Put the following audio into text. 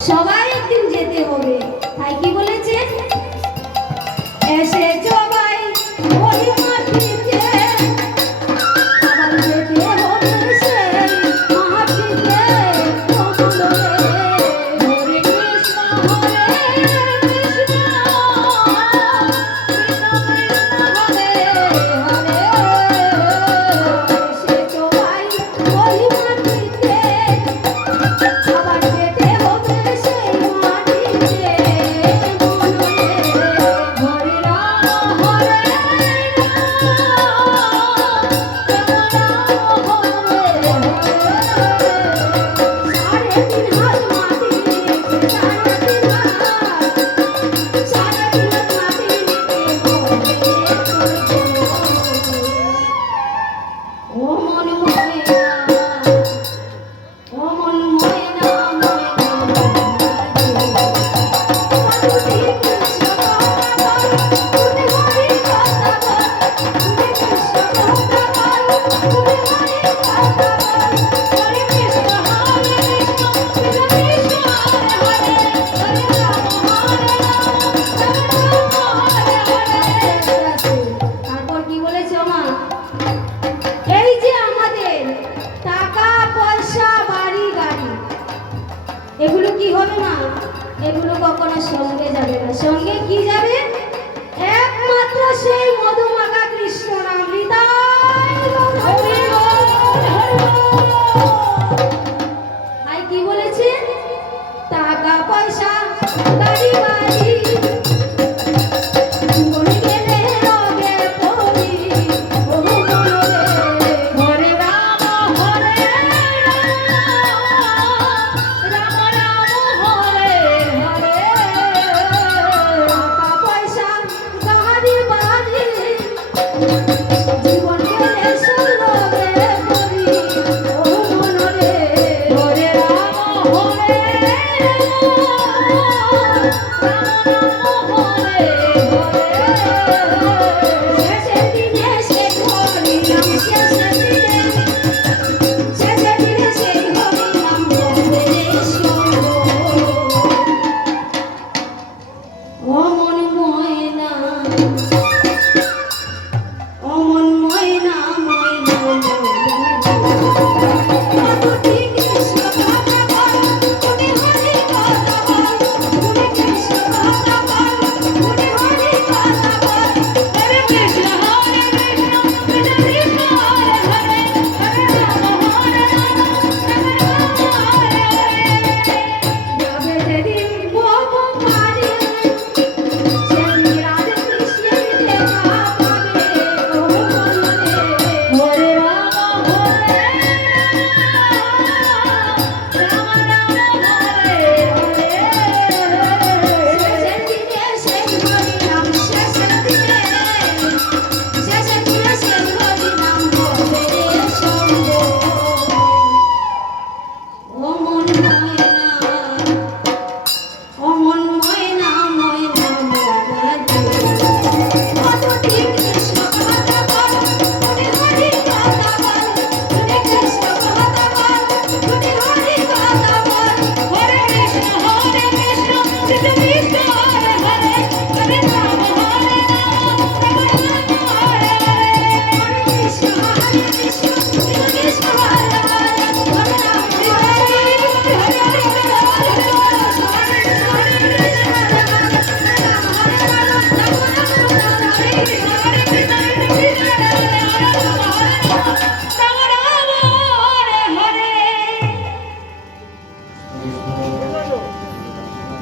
সবাই একদিন যেতে হবে। তাই কি বলেছে? এসে সবাই ওই মাটিতে, আবার যেতে হবে সেই মাটিতে। হরে কৃষ্ণ হরে কৃষ্ণ, হরে হরে। এসে সবাই ওই মাটিতে, আবার যেতে হবে সেই মাটিতে। হরে রাম হরে এগুলো কি হবে না? এগুলো কখনো সঙ্গে যাবে না। সঙ্গে কি যাবে? একমাত্র সেই মধুমাখা কৃষ্ণ নাম। হৃদয় হরি বল, হরি বল। ভাই কি বলেছে? টাকা পয়সা গাড়ি বাড়ি জীবন গেলে রবে পরি। ও মনরে হরে রাম হরে টাকা পয়সা গাড়ি বাড়ি জীবন গেলে সরবে পরি। ও মনরে হরে রাম হরে রাম।